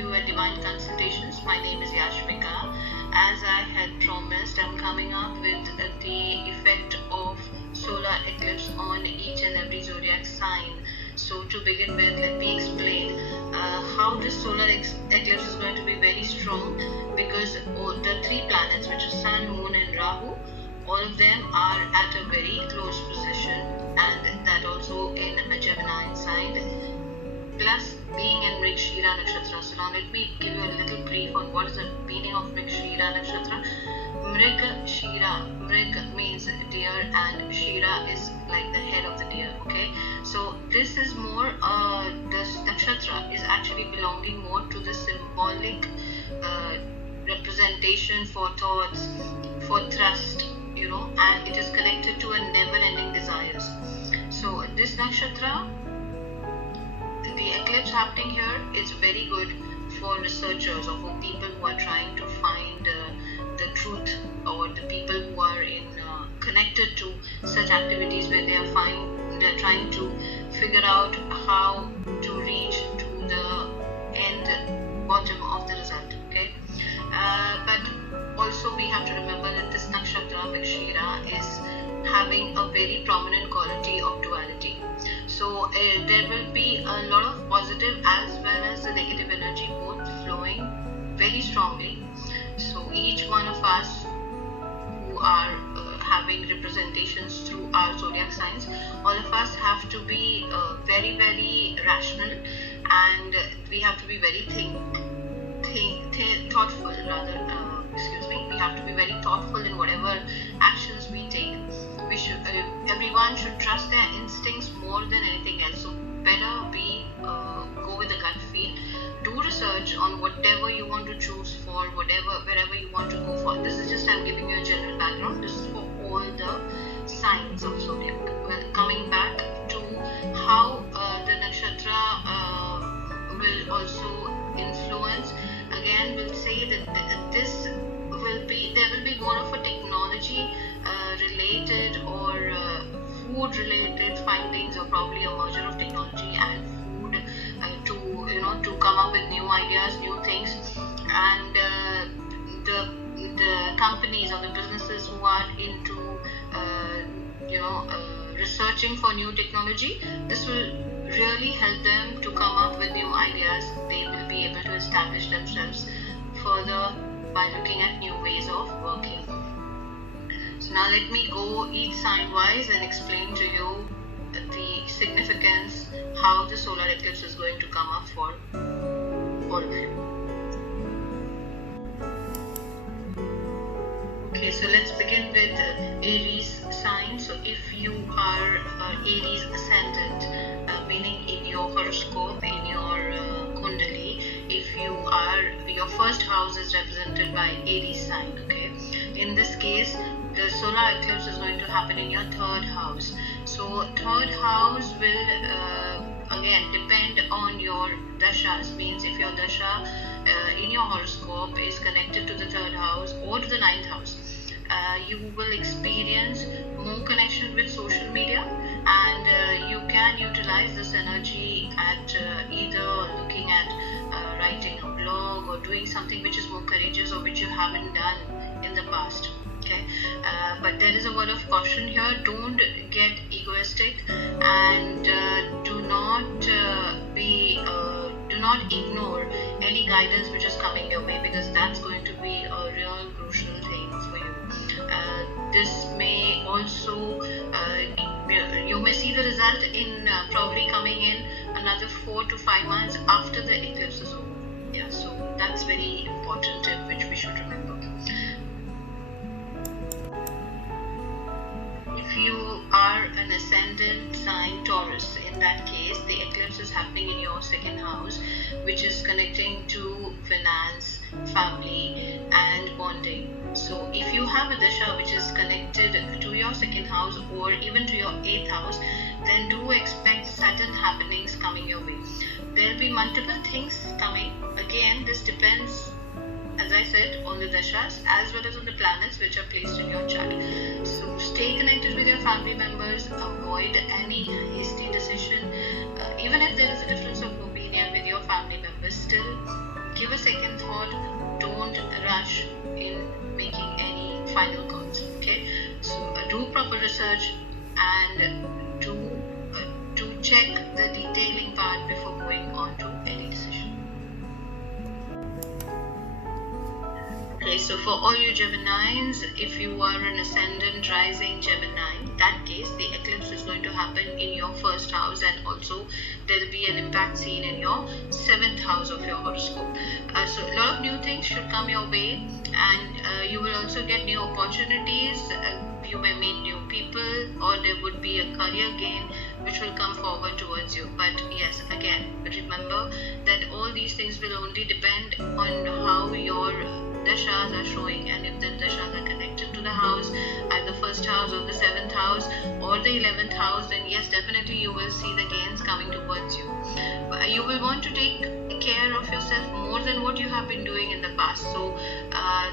you at Divine Consultations. My name is Yashmika. As I had promised, I'm coming up with the effect of solar eclipse on each and every zodiac sign. So to begin with, let me explain how this solar eclipse is going to be very strong, because the three planets, which are Sun, Moon and Rahu, all of them are at a very close position, and that also in a Gemini sign, plus being in Mrigashira Nakshatra. So now let me give you a little brief on what is the meaning of Mrigashira Nakshatra. Mrigashira, Mrig means deer and Shira is like the head of the deer, okay? So this is more, this nakshatra is actually belonging more to the symbolic representation for thoughts, for trust, and it is connected to a never-ending desires. So this nakshatra, the eclipse happening here is very good for researchers or for people who are trying to find the truth, or the people who are connected to such activities where they're trying to figure out how to reach to the end bottom of the result. Okay, but also we have to remember that this nakshatra Mrigashira is having a very prominent quality of duality. So there will be a lot of positive as well as the negative energy both flowing very strongly. So each one of us who are having representations through our zodiac signs, all of us have to be very, very rational, and we have to be very thoughtful rather. We have to be very thoughtful in whatever actions we take. We should, everyone should trust their instincts more than anything else. So better be go with the gut feel. Do research on whatever you want to choose for, wherever you want to go for. This is just, I'm giving you a general background. This is for all the signs of zodiac. Well, coming back to how the nakshatra will also influence. Again, we'll say that there will be more of a technology related or food related findings, or probably a merger of technology and food to come up with new ideas, new things, and the companies or the businesses who are into researching for new technology, this will really help them to come up with new ideas. They will be able to establish themselves further by looking at new ways of working. So now let me go each sign wise and explain to you the significance, how the solar eclipse is going to come up for all of you. Okay, so let's begin with Aries sign. So if you are Aries ascendant, meaning in your horoscope, in your Kundali, if your first house is represented by Aries sign, okay? In this case, the solar eclipse is going to happen in your third house. So third house will again depend on your dashas. Means if your dasha in your horoscope is connected to the third house or to the ninth house, you will experience more connection with social media, and you can utilize this energy at either looking at writing a blog or doing something which is more courageous or which you haven't done in the past. Okay, but there is a word of caution here. Don't get egoistic, and do not ignore any guidance which is coming your way, because that's going to be a real crucial thing for you. This may also you may see the result in probably coming in another 4 to 5 months after the eclipse is over. Yeah, so that's very important tip which we should remember. If you are an ascendant sign Taurus, in that case the eclipse is happening in your second house, which is connecting to finance, family and bonding. So if you have a dasha which is connected to your second house or even to your 8th house, then do expect sudden happenings coming your way. There will be multiple things coming. Again, this depends, as I said, on the dashas as well as on the planets which are placed in your chart. So stay connected with your family members, avoid any hasty decision. Even if there is a difference of opinion with your family members, still give a second thought. Don't rush in making any final calls. Okay, so do proper research and do check the detailing part before going on to any decision. Okay, so for all you Geminis, if you are an ascendant rising Gemini, in that case the eclipse is going to happen in your first house, and also there will be an impact seen in your 7th house of your horoscope. So a lot of new things should come your way, and you will also get new opportunities. You may meet new people, or there would be a career gain which will come forward towards you. But yes, again, remember that all these things will only depend on how your dashas are showing, and if the dashas are connected to the house, either first house or the 7th house or the 11th house, then yes, definitely you will see the gains coming towards you. You will want to take care of yourself more than what you have been doing in the past. So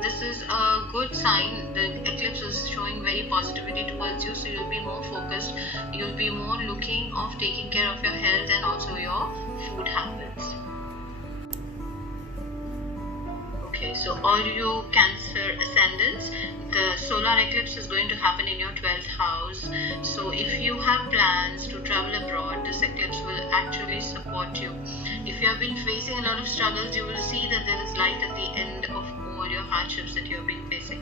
this is a good sign. The eclipse is showing very positivity towards you, so you'll be more focused, you'll be more looking of taking care of your health and also your food habits. Okay, so all you Cancer ascendants, the solar eclipse is going to happen in your 12th house. So if you have plans to travel abroad, this eclipse will actually support you. If you have been facing a lot of struggles, you will see that there is light at the end of all your hardships that you have been facing.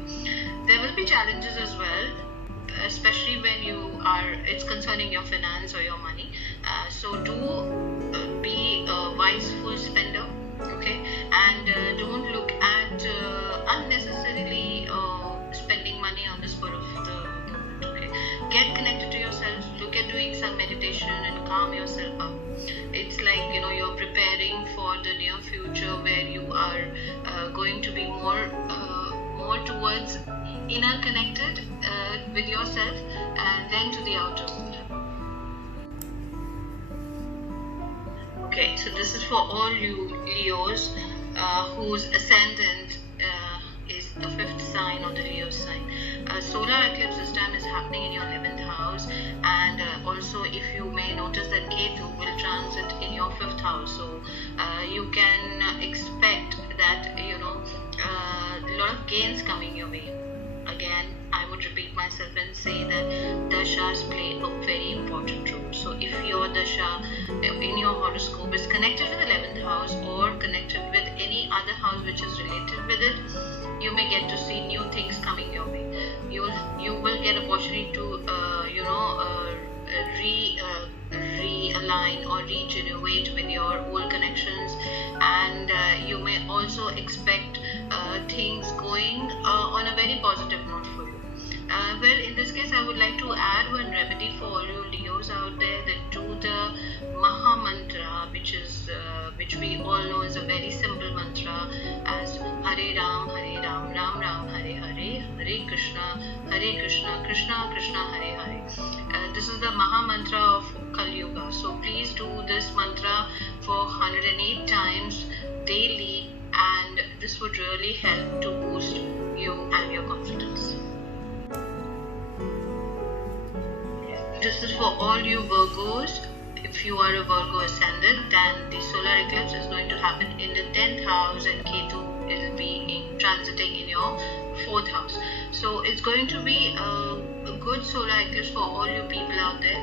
There will be challenges as well, especially when it's concerning your finance or your money. So do be a wise full spender, okay, and don't look at unnecessarily spending money on the spur of the moment. Okay, get connected to yourself, look at doing some meditation and calm yourself up. It's like, you're preparing for the near future where you are going to be more towards inner connected with yourself and then to the outer world. Okay, so this is for all you Leos whose ascendant is the 5th sign on the Leo sign. Solar eclipse this time is happening in your 11th house, and also if you may notice that Ketu will transit in your 5th house, so you can expect that a lot of gains coming your way. Again, I would repeat myself and say that dashas play a very important role. So if your dasha in your horoscope is connected with the 11th house or connected with any other house which is related with it, you may get to see new things coming your way. You will get opportunity to realign or regenerate with your old connections, and you may also expect things going on a very positive note for you. Well, in this case, I would like to add one remedy for all you Leos out there, that do the Maha Mantra, which we all know is a very simple mantra, as Hare Ram, Ram Ram, Hare Hare, Hare Krishna, Krishna Krishna, Hare Hare. This is the Maha Mantra of Kali Yuga. So please do this mantra for 108 times daily, and this would really help to boost you and your confidence. This is for all you Virgos. If you are a Virgo ascendant, then the solar eclipse is going to happen in the 10th house, and Ketu will be transiting in your 4th house. So it's going to be a good solar eclipse for all you people out there.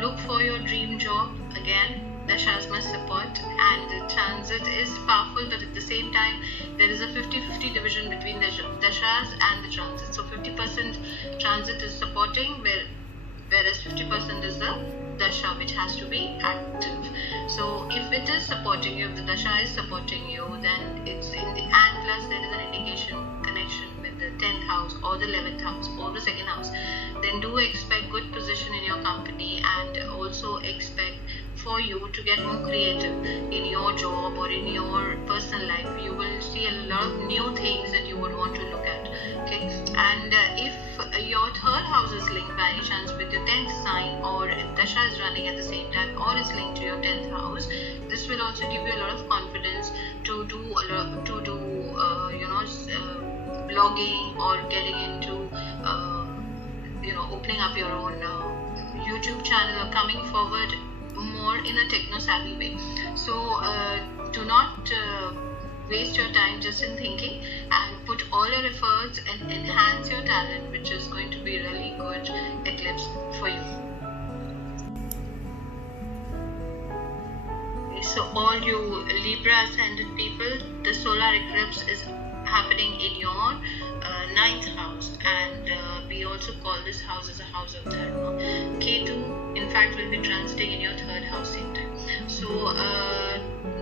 Look for your dream job. Again, dashas must support, and the transit is powerful, but at the same time there is a 50-50 division between the dashas and the transit. So 50% transit is supporting, whereas 50% is the dasha which has to be active. So if it is supporting you, if the dasha is supporting you, then it's in the, and plus there is an indication connection with the 10th house or the 11th house or the 2nd house, then do expect good position in your company, and also expect for you to get more creative in your job or in your personal life. You will see a lot of new things that you would want to look at. Okay, and if your 3rd house is linked by any chance with your 10th sign, or if dasha is running at the same time, or is linked to your 10th house, this will also give you a lot of confidence to do blogging or getting into opening up your own YouTube channel or coming forward more in a techno savvy way. So do not waste your time just in thinking, and put all your efforts and enhance your talent, which is going to be really good eclipse for you. So all you Libra ascendant people, the solar eclipse is happening in your 9th house, and we also call this house as a house of dharma. Ketu in fact will be transiting in your 3rd house same time. So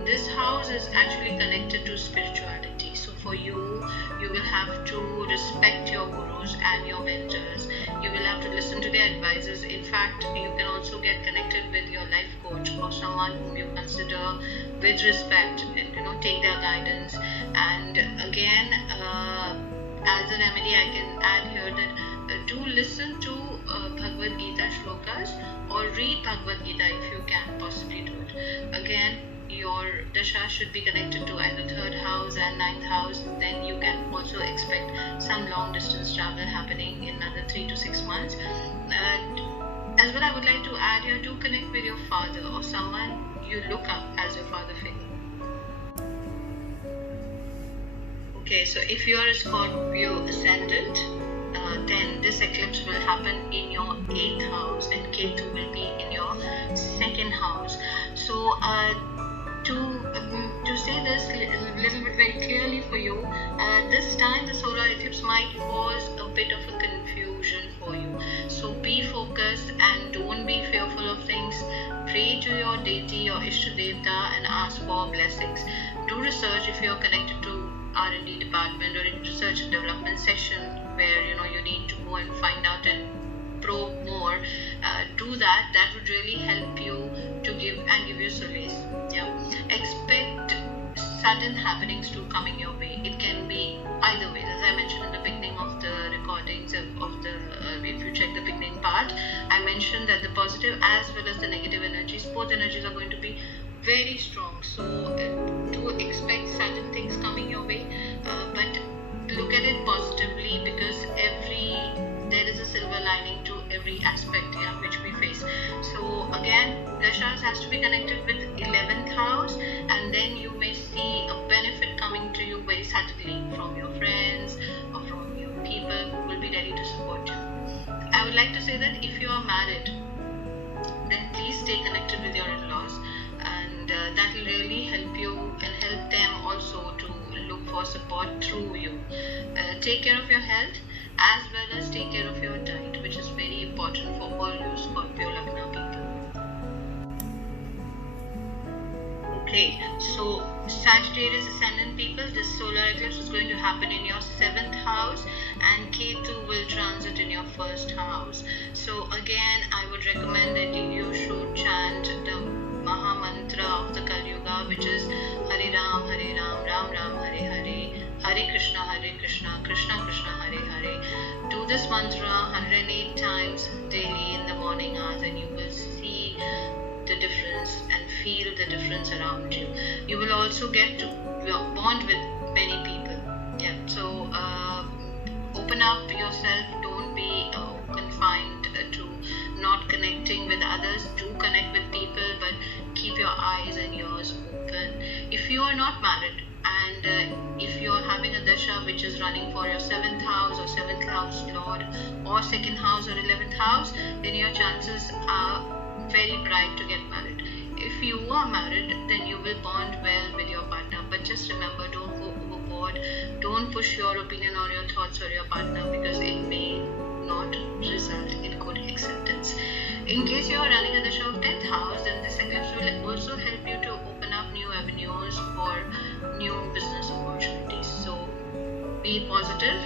this house is actually connected to spirituality. So for you, you will have to respect your gurus and your mentors. You will have to listen to their advices. In fact, you can also get connected with your life coach or someone whom you consider with respect, take their guidance. And again, as a remedy, I can add here that do listen to Bhagavad Gita shlokas, or read Bhagavad Gita if you can possibly do it. Again, your dasha should be connected to either 3rd house and 9th house. Then you can also expect some long distance travel happening in another 3 to 6 months. As well, I would like to add here, do connect with your father or someone you look up as your father figure. Okay, so if you are a Scorpio ascendant, then this eclipse will happen in your 8th house, and Ketu will be in your 2nd house. So to say this a little bit very clearly for you, this time the solar eclipse might cause a bit of a confusion for you. So be focused and don't be fearful of things. Pray to your deity, your Ishta Devta, and ask for blessings. Do research if you are connected to R&D department or in research and development session where you need to go and find out and probe more. Do that. That would really help you to give you solace. Yeah. Expect sudden happenings to coming your way. It can be either way. As I mentioned in the beginning of the recordings of the if you check the beginning part, I mentioned that the positive as well as the negative energies, both energies are going to be very strong. So do expect sudden things coming your way, but look at it positively, because there is a silver lining to every aspect which we face. So again, dashas has to be connected with 11th house, and then you may see a benefit coming to you very suddenly from your friends or from your people who will be ready to support you. I would like to say that if you are married, then please stay connected with your in-laws, and that will really help you and help them also to look for support through you. Take care of your health as well as take care of your diet, which is very important for all you Scorpio Lagna people. Okay, so Sagittarius ascendant people, this solar eclipse is going to happen in your 7th house, and Ketu will transit in your 1st house. So again, I would recommend that you should chant the Maha Mantra of the Kali Yuga, which is Hare Ram, Ram Ram, Hare Hare, Hare Krishna, Krishna Krishna, Hare Hare. Do this mantra 108 times daily in the morning hours, and you will see the difference and feel the difference around you. You will also get to bond with many people. Yeah. So open up yourself. Don't be confined to not connecting with others. Do connect with people, but keep your eyes and ears open. If you are not married, and if you are having a dasha which is running for your 7th house or 7th house lord, or 2nd house or 11th house, then your chances are very bright to get married. If you are married, then you will bond well with your partner, but just remember, don't go overboard. Don't push your opinion or your thoughts on your partner, because it may not result in good acceptance. In case you are running a dasha of 10th house, then this eclipse will also help you to open up new avenues for new business opportunities. So be positive.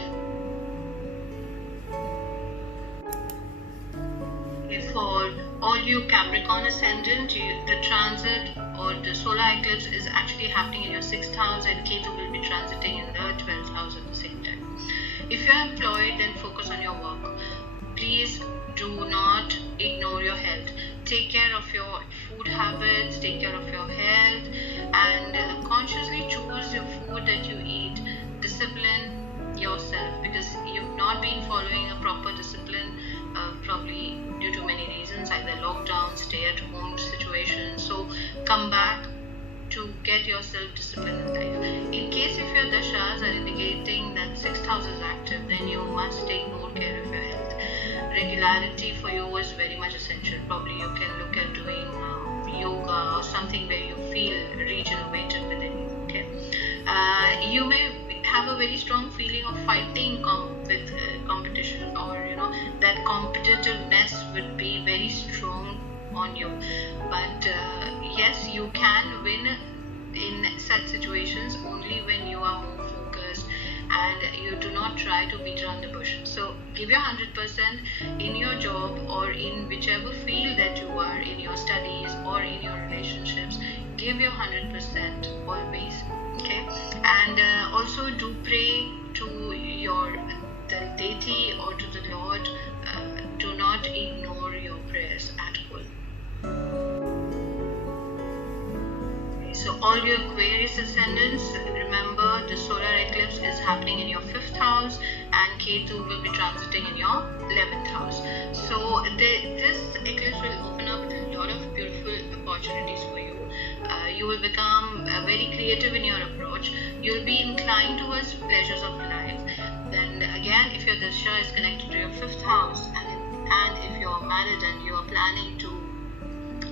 For all you Capricorn ascendant, the transit or the solar eclipse is actually happening in your 6th house, and Ketu will be transiting in the 12th house at the same time. If you are employed, then focus on your work. Please do not ignore your health. Take care of your food habits, take care of your health, and consciously choose your food that you eat. Discipline yourself, because you've not been following a proper discipline, probably due to many reasons, either lockdown, stay at home situation. So come back to get get yourself disciplined in life. In case if your dashas are indicating that 6th house is active, then you must take more care of your health. Regularity for you is very much essential. Probably you can look at doing yoga or something where you feel regenerated within you. Okay, you may have a very strong feeling of fighting with competition, or that competitiveness would be very strong on you. But yes, you can win in such situations only when you are more focused and you do not try to beat around the bush. So give your 100% in your job or in whichever field that you are, in your studies or in your relationships. Give your 100% always. Okay, and also do pray to the deity or to the Lord. Do not ignore your prayers at all. So all your Aquarius ascendants, remember the solar eclipse is happening in your 5th house and Ketu will be transiting in your 11th house. So this eclipse will open up a lot of beautiful opportunities for you. You will become very creative in your approach. You'll be inclined towards pleasures of life. Then again, if your dasha is connected to your 5th house and if you're married and you are planning to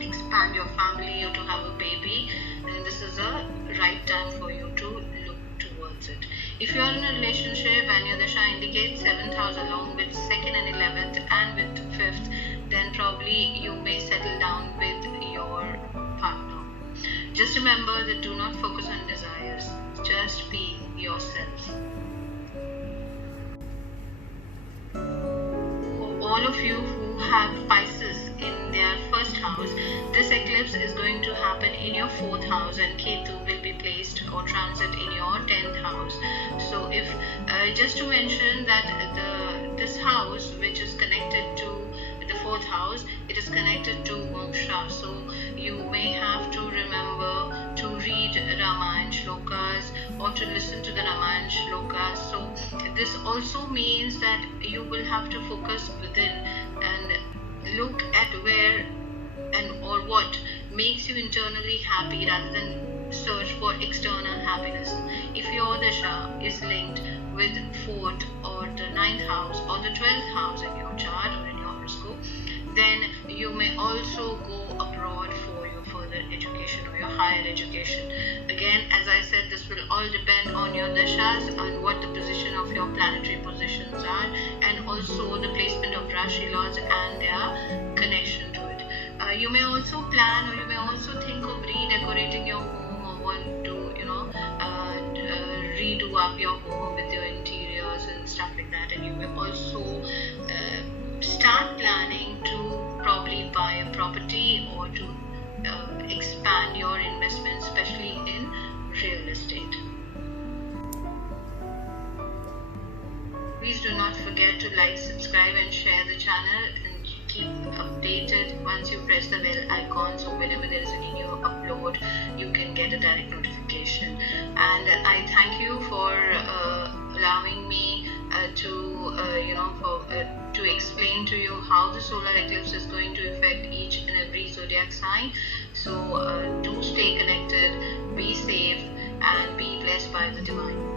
expand your family or to have a baby, then this is a right time for you to look towards it. If you are in a relationship and your dasha indicates 7th house along with 2nd and 11th and with 5th, then probably you may settle down with your partner. Just remember that do not focus on desires, just be yourself. For all of you who have Pisces in their 1st house, this eclipse is going to happen in your 4th house and Ketu will be placed or transit in your 10th house. So if just to mention that this house which is connected to the 4th house, it is connected to moksha. So you may have to remember to read Ramayana shlokas or to listen to the Ramayana shlokas. So this also means that you will have to focus within and look at where and or what makes you internally happy rather than search for external happiness. If your dasha is linked with 4th or the 9th house or the 12th house in your chart or in your horoscope, then you may also go abroad for your further education or your higher education. Again, as I said, this will all depend on your dashas and what the position of your planetary positions are, and also the placement of Rashi laws and their connection to it. You may also plan, or you may also think of redecorating your home, or want to redo up your home with your interiors and stuff like that. And you may also start planning to probably buy a property or to expand your investments, especially in real estate. Please do not forget to like, subscribe and share the channel, and keep updated once you press the bell icon, so whenever there is any new upload you can get a direct notification. And I thank you for allowing me to explain to you how the solar eclipse is going to affect each and every zodiac sign. So do stay connected, be safe and be blessed by the divine.